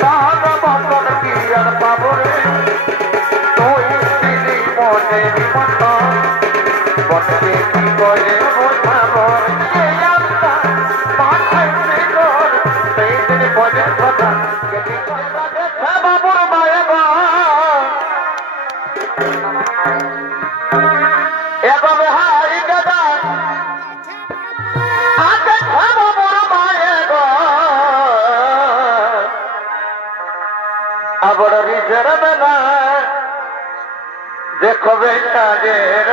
তার মতন কি আর পাবো রে তুই দিলি মনে মতন বটকে কি করে বোঝাবো সেই আমরা মাথায় তোর সেই দিন বলে কথা কেটে গেছে বাবুর মায়ে গো এভাবে হাই দাদা আগে বাবুর মায়ে গো আবার রিজের বেলা দেখো বেটাদের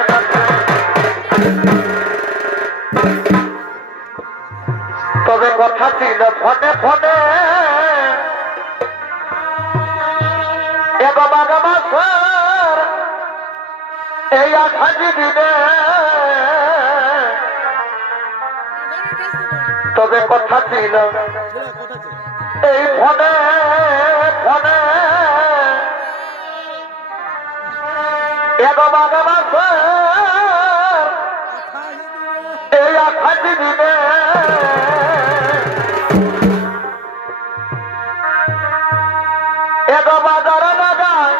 তবে কথা ছিল ফোনে ফোনে এগো বাগা মাসের এই 28 দিনে তবে কথা ছিল এই ফোনে ফোনে এগো বাগা মাসের এই 28 দিনে এগো বাজার না যায়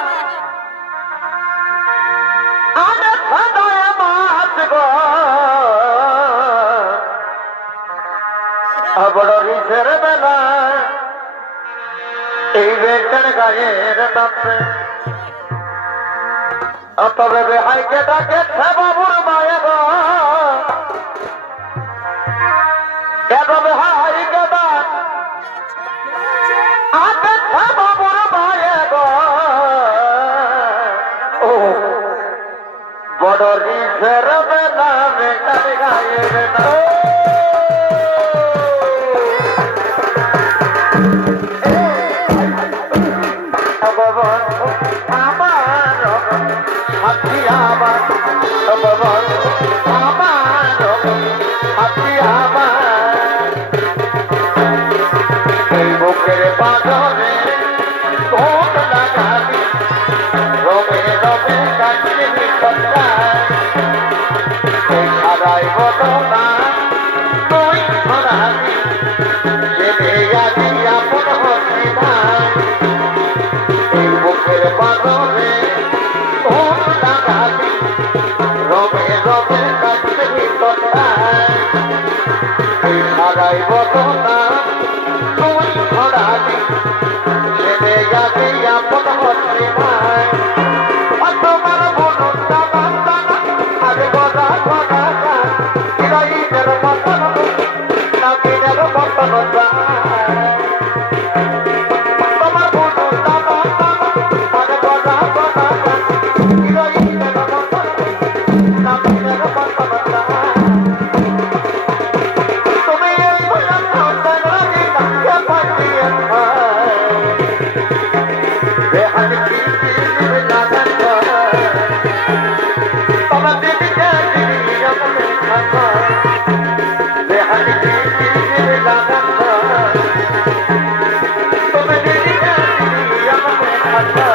আমি খাদায় মাছ গো আবার রিসের বেলা এই বেটার গায়ের নামে তবে বেহাইকে ডাকে বাবুর মায়ে গো এগো বেহাইকে ডাক আগে বাবুর মায়ে গো ও বড় রিসের বেলা বেটার গায়ের নামে বুকের পাগলে তোর লাগাবি রবে রবে কাটবি কথা হারাই বদনা তুই হারাবি যেতে আছি আপন হসি ভাই বুকের পাগলে তোর লাগাবি রবে রবে কাটবি কথা হারাই বদনা তুই হারাবি যেতে আছি আপন হসি ভাই তোমার বলুন দাদা দাদা আরে গদা গদা হিরোইনের মতন নাবিনের মতন তোমার বলুন দাদা দাদা আরে গদা গদা হিরোইনের মতন নাবিনের মতন তুমি এই বলা রাজি না কে পাঠিয়ে বেহানি দিদি লাগান তোমার দিদি কে দিদি আমাকে খাতা বেহানি দিদি লাগান তোমার দিদি কে দিদি আমাকে খাতা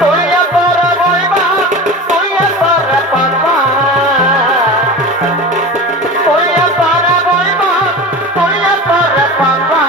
তুই তোর বইবা তুই তোর পাপা তুই তোর বইবা তুই তোর পাপা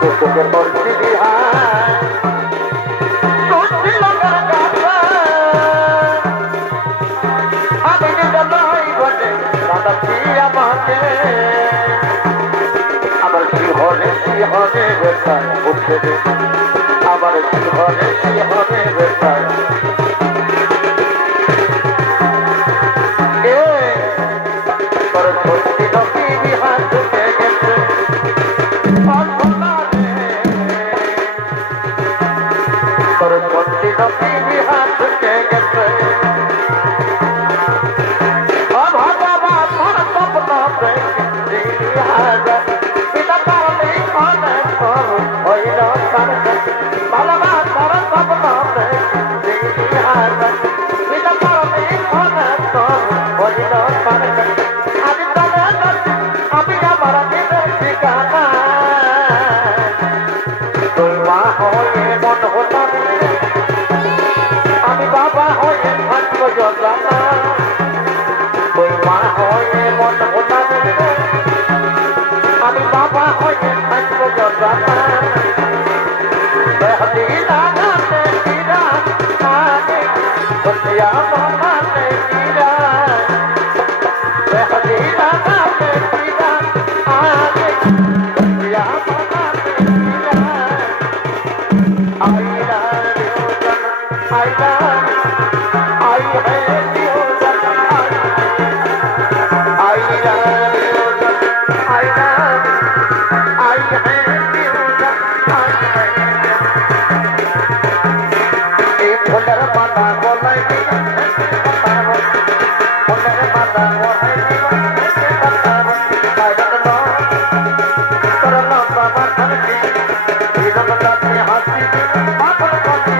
তোকে করছি বিহার তুলসী লঙ্কার গাছে আমি নিজে নই বলে কাঁদাচ্ছি আমাকে আমার শিহরে বেতায় উঠে রে আমার শিহরে বেতায় তোর সত্যি নকি বিহার ঢুকে গেছে তোর সত্যি নকি বিহার ঢুকে গেছে আমি বাবা হয়ে থাকব যতনা তুই মা হয়ে মন ওঠাবে আমি বাবা হয়ে থাকব যতনা বেহদিনা গাতে কিরা আগে বসিয়া মামাতে কিরা বেহদিনা গাতে কিরা আগে বসিয়া মামাতে কিরা আইরা आईला आई है दियोजन आईला दियोजन आईला आई है दियोजन एक फुलर माता बोलाई फुलर माता बोलाई करलो बाबा धनकी इधर बताते हाथी पापड़ खाती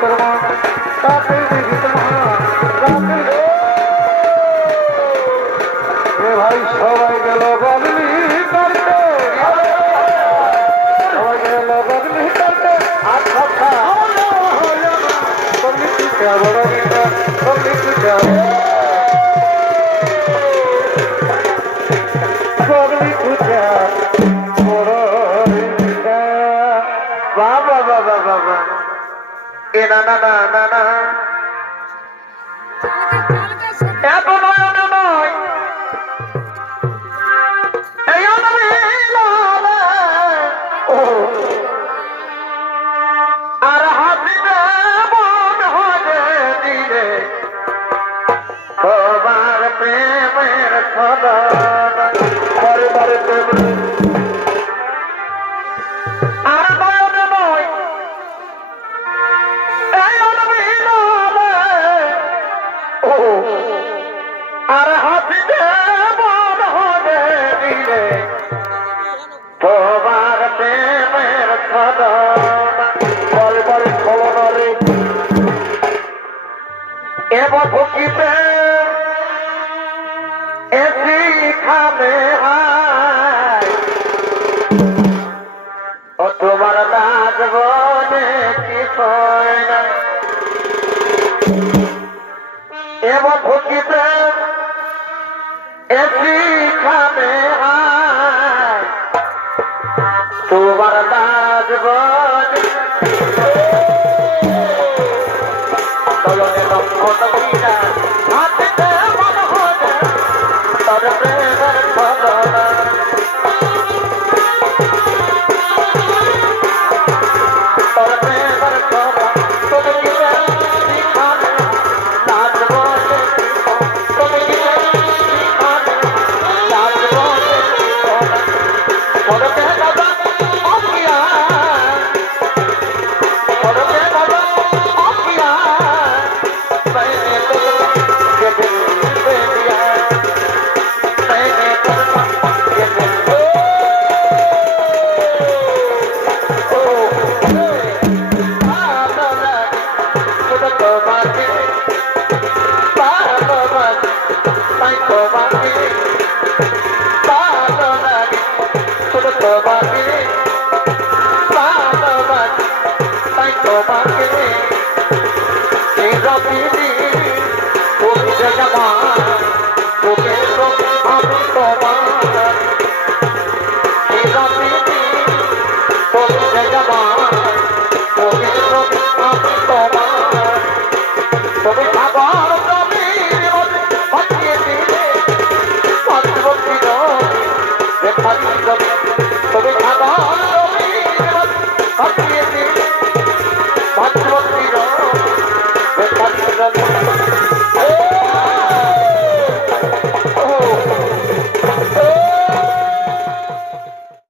তোর মন তাতে দিবি তোমার এ ভাই সবাই গেল বদলি করতে সবাই গেল বদলি করতে আর কথা বদলি তুই বড় বদলি তুই বদলি তুই বড় বাবা বাবা বাবা এ না না না না না এত নয় নয় এই আর হাসিতে মন হয়ে দিলে তোমার প্রেমের সদন বারে বারে প্রেম আর নয় নয় আর হাসিতে মন হয়ে দিলে তোমার প্রেমের সদন বলে বলে খলনরে এবার ভুকিতে এসি খামে হায় ও তোমার দাঁত বলে কি হয় না এবার ভুকিতে এসি খামে হায় তোমার দাঁত বলে হাতে মন হয়ে তোর প্রেমের খলনা তোর প্রেমের খলনা তোকে দিবে শিখানে নাচ বলে তোকে দিবে শিখানে নাচ বলে তোরকে দাদা অকিয়া তোরকে দাদা অকিয়া मैंने तुझे दिल दे दिया मैंने तुझे दिल Thank you.